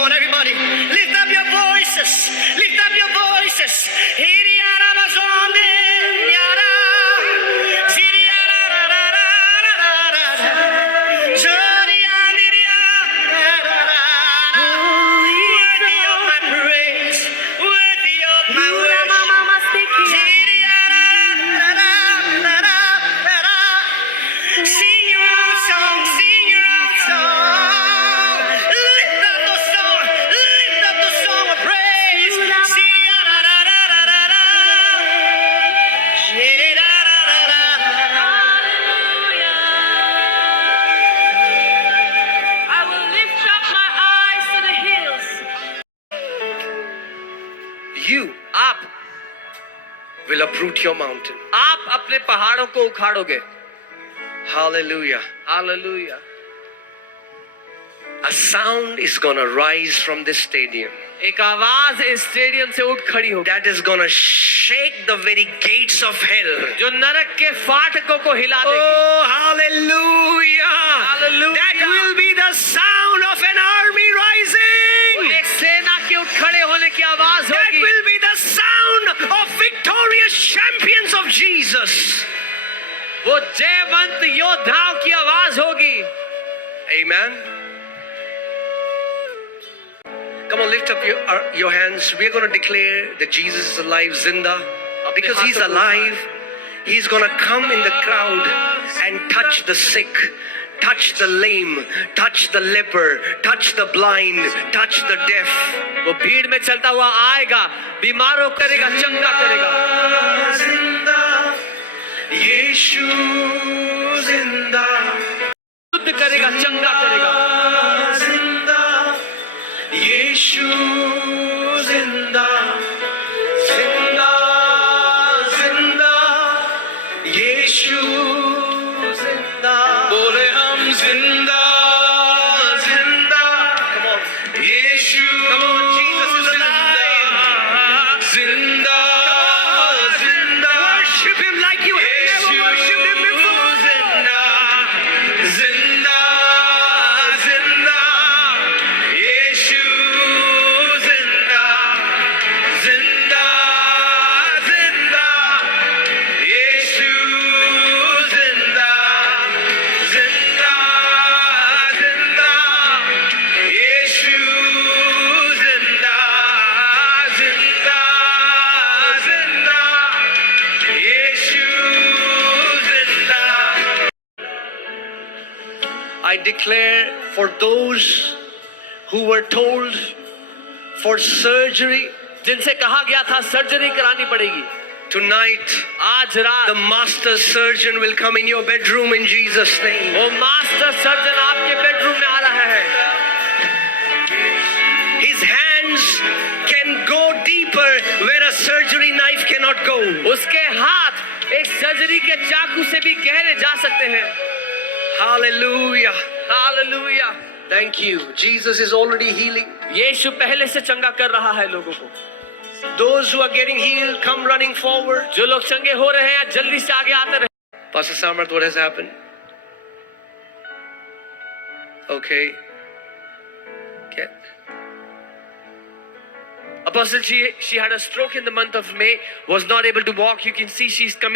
Come on, everybody. Lift up your voices. Lift up your voices. You, आप will uproot your mountain. आप अपने पहाड़ों को उखाड़ोगे. Hallelujah. Hallelujah. A sound is gonna rise from this stadium. एक आवाज इस स्टेडियम से उठ खड़ी होगी. That is gonna shake the very gates of hell. जो नरक के फाटकों को हिला देगी. Oh, hallelujah. Hallelujah. That will be the sound of an army rising. एक सेना के उठ खड़े होने की आवाज That होगी. will be the sound of victorious champions of Jesus. वो जयवंत योद्धाओं की आवाज होगी. Amen. Come on, lift up your hands. We are going to declare that Jesus is alive, Zinda. Because He's alive, He's going to come in the crowd and touch the sick, touch the lame, touch the leper, touch the blind, touch the deaf. वो भीड़ में चलता हुआ आएगा, बीमारों करेगा, चंगा करेगा. Zinda, यीशु जिंदा. शुद्ध करेगा, चंगा करेगा. यीशु जिंदा, जिंदा, जिंदा, यीशु जिंदा. बोले हम जिंदा, जिंदा. Come on, Yeshu. Come on, Jesus is alive. जिंदा, जिंदा. Worship Him like you have never worshipped Him before. जिंदा, जिंदा, जिंदा. I declare for those who were told for surgery, जिनसे कहा गया था सर्जरी करानी पड़ेगी, tonight आज रात the master surgeon will come in your bedroom in Jesus' name. वो मास्टर सर्जन आपके बेडरूम में आ रहा है. His hands can go deeper where a surgery knife cannot go. उसके हाथ एक सर्जरी के चाकू से भी गहरे जा सकते हैं. Hallelujah. Hallelujah. Thank you. Jesus is already healing. यीशु पहले से चंगा कर रहा है लोगों को. Those who are getting healed, come running forward. जो लोग चंगे हो रहे हैं जल्दी से आगे आते रहे. Pastor Samarth, what has happened? Okay. Apostle, she had a stroke in the month of May, was not able to walk. You can see she's come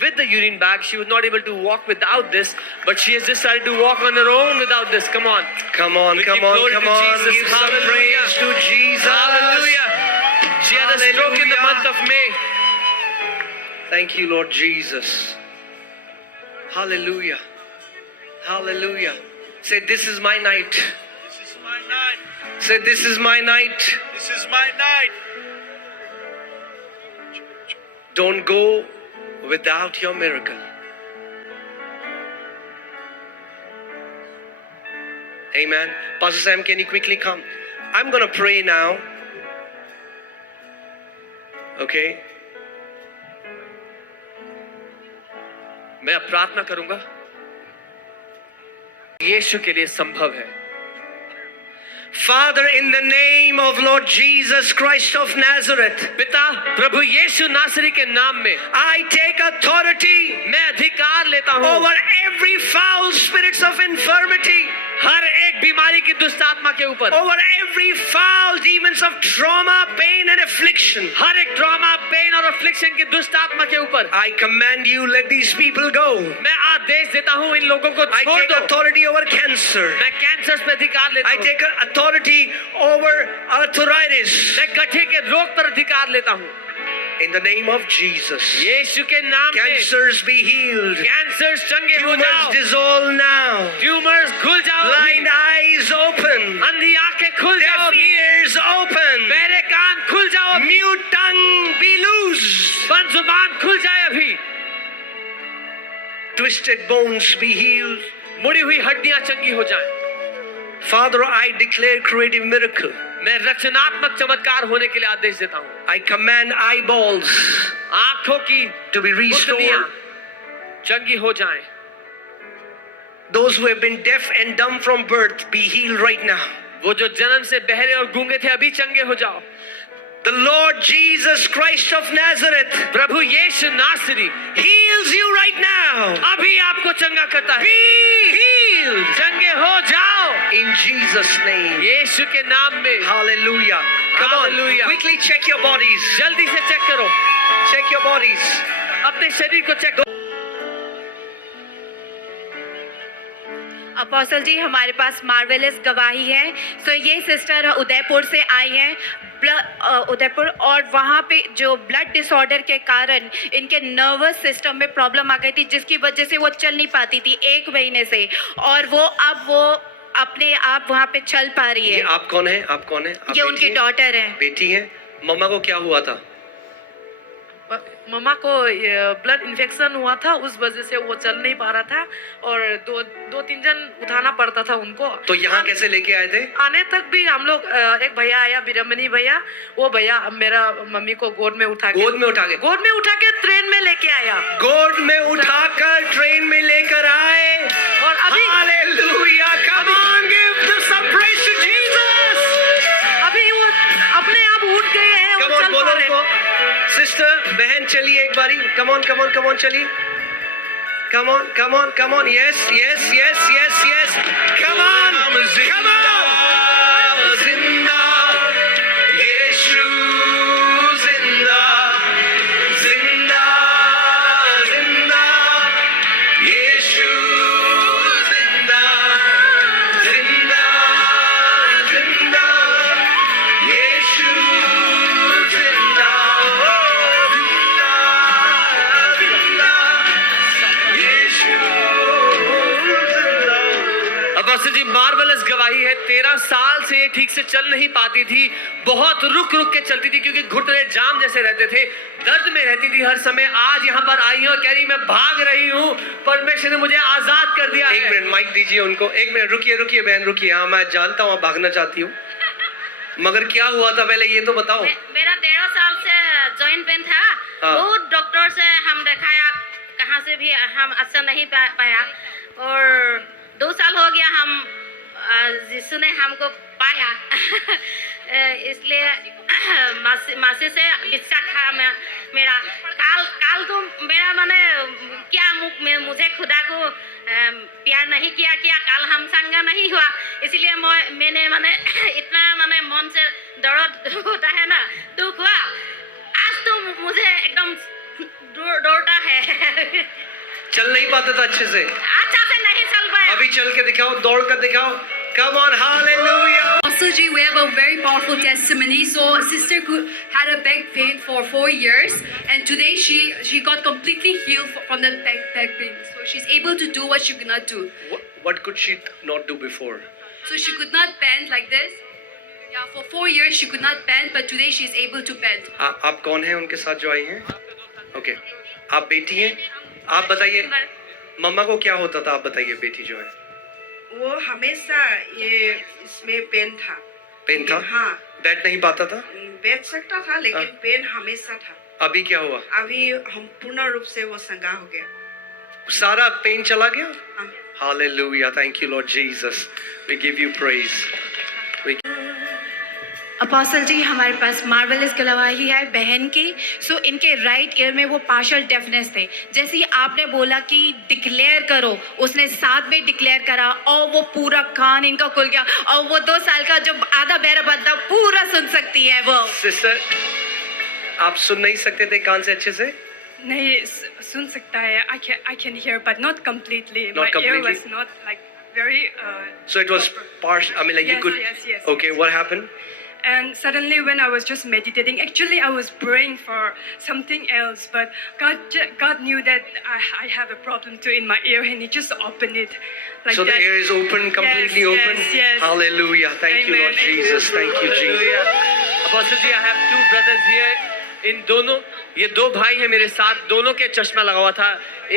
with the urine bag. She was not able to walk without this, but she has decided to walk on her own without this. Come on. Come on, We come give on, glory come to on. Jesus. Give some Hallelujah. praise to Jesus. Hallelujah. She had a stroke in the Hallelujah. month of May. Thank you, Lord Jesus. Hallelujah. Hallelujah. Say, this is my night. This is my night. Say, this is my night. This is my night. Don't go without your miracle. Amen. Pastor Sam, can you quickly come? I'm going to pray now. Okay? मैं अब प्रार्थना करूंगा. यीशु के लिए संभव है. Father, in the name of Lord Jesus Christ of Nazareth, पिता प्रभु यीशु नासरी के नाम में I take authority मैं अधिकार लेता हूँ over every foul spirits of infirmity, हर एक बीमारी की दुष्ट आत्मा के ऊपर, over every foul demons of trauma, pain and affliction. हर एक ट्रॉमा, पेन और अफ्लिक्शन की दुष्ट आत्मा के ऊपर I command you, let these people go. मैं आदेश देता हूँ इन लोगों को I छोड़ take दो। authority over cancer. मैं कैंसर पे अधिकार लेता I हूँ। take authority over arthritis. मैं गठे के रोग पर अधिकार लेता हूँ In the name of Jesus. यीशु के नाम में। Cancers be healed. कैंसर चंगे हो Tumors जाओ, dissolve now. ट्यूमर्स खुल जाओ, Blind eyes open. अंधी आंखें खुल जाओ, Deaf ears open. बहरे कान खुल जाओ, Mute tongue be loose. बंद जुबान खुल जाए अभी, Twisted bones be healed. मुड़ी हुई हड्डियां चंगी हो जाएं। Father, I declare creative miracle. मैं रचनात्मक चमत्कार होने के लिए आदेश देता हूँ। I command eyeballs आंखों की to be पुतलियां restored. चंगी हो जाएं। Those who have been deaf and dumb from birth be healed right now. वो जो जन्म से बहरे और गूंगे थे अभी चंगे हो जाओ। The Lord Jesus Christ of Nazareth प्रभु यीशु नासरी heals you right now. अभी आपको चंगा करता है। Be healed चंगे हो जाओ in Jesus' name. यीशु के नाम में। Hallelujah. Come on, Hallelujah. quickly check your bodies. जल्दी से चेक करो, Check your bodies. अपने शरीर को चेक करो। अपोस्टल जी, हमारे पास मार्वेलस गवाही है। सो ये सिस्टर उदयपुर से आई हैं, उदयपुर, और वहाँ पे जो ब्लड डिसऑर्डर के कारण इनके नर्वस सिस्टम में प्रॉब्लम आ गई थी, जिसकी वजह से वो चल नहीं पाती थी 1 महीने से, और अब वो अपने आप वहाँ पे चल पा रही ये है। आप कौन है? आप कौन है? आप ये बेटी उनकी हैं? डॉटर है। बेटी है। मम्मा को क्या हुआ था? मम्मा को ब्लड इन्फेक्शन हुआ था, उस वजह से वो चल नहीं पा रहा था और दो तीन जन उठाना पड़ता था उनको। तो यहाँ कैसे लेके आए थे? आने तक भी हम लोग, एक भैया आया, विरमनी भैया, वो भैया मेरा मम्मी को गोद में उठा के ट्रेन में लेके आया। गोद में उठाकर ट्रेन में लेकर आए। और अभी Hallelujah. Come on, give some praise to Jesus. अभी वो अपने आप उठ गए हैं और Come on, चल बोलो पा रहे उनको। हैं। Sister, बहन चलिए एक बारी। Come on, come on, come on, चलिए। Come on, come on, come on. Yes, yes, yes, yes, yes. Come on, come on. जिंदा, यीशु जिंदा, जिंदा, जिंदा, यीशु जिंदा, जिंदा, जिंदा, यीशु जिंदा, जिंदा, जिंदा, यीशु जिंदा। अपोस्टल जी, मार्वलस गवाही है। 13 साल से ये ठीक से चल नहीं पाती थी, बहुत रुक रुक के चलती थी क्योंकि घुटने जाम जैसे रहते थे, दर्द में रहती थी हर समय। आज यहाँ पर आई है और कह रही मैं भाग रही हूँ, परमेश्वर ने मुझे आजाद कर दिया एक है। मिनट माइक दीजिए उनको। एक मिनट रुकिए, रुकिए बहन रुकिए। हाँ, मैं जानता हूँ आप भागना चाहती हूँ, मगर क्या हुआ था पहले ये तो बताओ। मेरा 13 साल से जॉइंट पेन था। हाँ। बहुत डॉक्टर से हम दिखाया, कहाँ से भी हम अच्छा नहीं पाया, और 2 साल हो गया हम यीशु ने हमको पाया। इसलिए मासी से विश्वास था मेरा। काल तो मेरा माने क्या मुख में मुझे खुदा को प्यार नहीं किया काल हम संग नहीं हुआ, इसलिए मैंने माने इतना माने मन से दर्द होता है ना, दुख हुआ। आज तो मुझे एकदम दौड़ता है। चल नहीं पाता था अच्छे से, अच्छा से नहीं चल पाया। अभी चल के दिखाओ, दौड़ कर दिखाओ। Come on, hallelujah. Apostle G, we have a very powerful testimony. So, sister had a back pain for 4 years, and today she got completely healed from the back pain. So she's able to do what she could not do. What could she not do before? So she could not bend like this. Yeah, for 4 years she could not bend, but today she is able to bend. आप कौन हैं उनके साथ जो आई हैं? ओके, आप बेटी हैं। आप बताइए मम्मा को क्या होता था, आप बताइए बेटी जो है। वो हमेशा ये इसमें पेन था। पेन था? हाँ, बैठ नहीं पाता था? बैठ सकता था लेकिन हाँ। पेन हमेशा था। अभी क्या हुआ? अभी हम पूर्ण रूप से वो संगा हो गया। सारा पेन चला गया? हाँ। Hallelujah. Thank you Lord Jesus. We give you praise. We apostle ji, हमारे पास मार्वेलस गवाही है बहन की। सो इनके राइट ईयर में वो पार्शल डेफनेस थे। जैसे ही आपने बोला कि डिक्लेयर करो, उसने साथ में डिक्लेयर करा और वो पूरा कान इनका खुल गया और वो 2 साल का जो आधा बहरा बंदा पूरा सुन सकती है वो। सिस्टर, आप सुन नहीं सकते थे कान से अच्छे से? नहीं, सुन सकता है। I can hear but not completely. Not My completely? ear was not like very So it was partial. I mean, like you Yes, could. yes. Okay, what happened? And suddenly when I was just meditating, actually I was praying for something else, but God knew that I have a problem too in my ear, and He just opened it like So that. the ear is open, completely Yes, open. yes. Hallelujah. Thank you, Lord Amen. Jesus. Thank you, Jesus. Apostle ji, I have 2 brothers here. इन दोनों, ये 2 भाई हैं मेरे साथ, दोनों के चश्मा लगा हुआ था।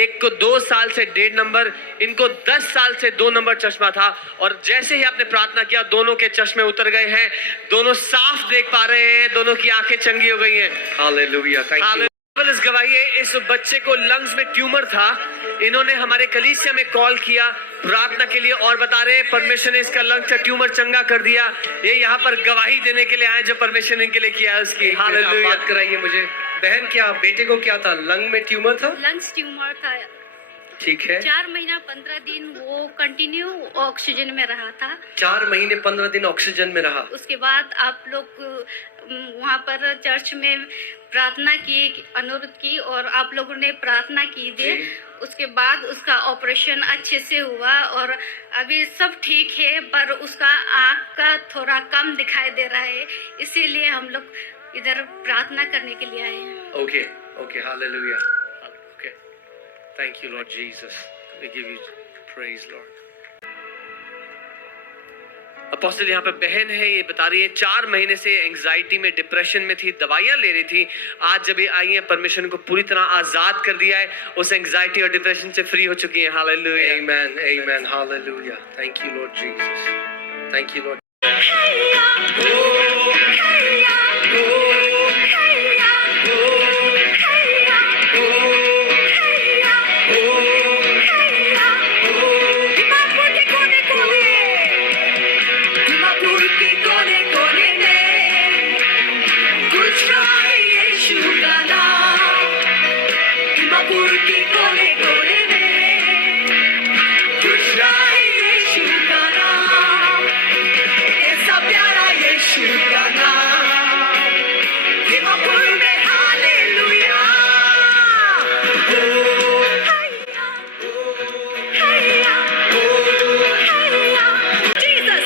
एक को 2 साल से 1.5 नंबर, इनको 10 साल से 2 नंबर चश्मा था। और जैसे ही आपने प्रार्थना किया, दोनों के चश्मे उतर गए हैं, दोनों साफ देख पा रहे हैं, दोनों की आंखें चंगी हो गई हैं। Hallelujah. Thank you. इस गवाही है, इस बच्चे को लंग्स में ट्यूमर था। इन्होंने हमारे कलीसिया में कॉल किया प्रार्थना के लिए और बता रहे हैं परमेश्वर ने इसका लंग्स का ट्यूमर चंगा कर दिया। ये यहाँ पर गवाही देने के लिए आए जो परमेश्वर ने इनके लिए किया है उसकी। हालेलुया। बात कराइए मुझे। बहन, क्या बेटे को क्या था? लंग में ट्यूमर था? लंग्स ट्यूमर था। ठीक है। 4 महीना 15 दिन वो कंटिन्यू ऑक्सीजन में रहा था। 4 महीने 15 दिन ऑक्सीजन में रहा। उसके बाद आप लोग वहाँ पर चर्च में प्रार्थना की, अनुरोध की और आप लोगों ने प्रार्थना की थी। उसके बाद उसका ऑपरेशन अच्छे से हुआ और अभी सब ठीक है, पर उसका आँख का थोड़ा कम दिखाई दे रहा है, इसीलिए हम लोग इधर प्रार्थना करने के लिए आए हैं। Okay, okay, hallelujah. Okay. Thank you, Lord Jesus. We give you praise, Lord. Apostle यहाँ पे बहन है, ये बता रही है 4 महीने से एंजाइटी में, डिप्रेशन में थी, दवाइयाँ ले रही थी। आज जब ये आई है, परमेश्वर को पूरी तरह आजाद कर दिया है, उस एंजाइटी और डिप्रेशन से फ्री हो चुकी है। Hallelujah. Amen, amen, hallelujah. Thank you, Lord Jesus. Thank you, Lord. Jesus,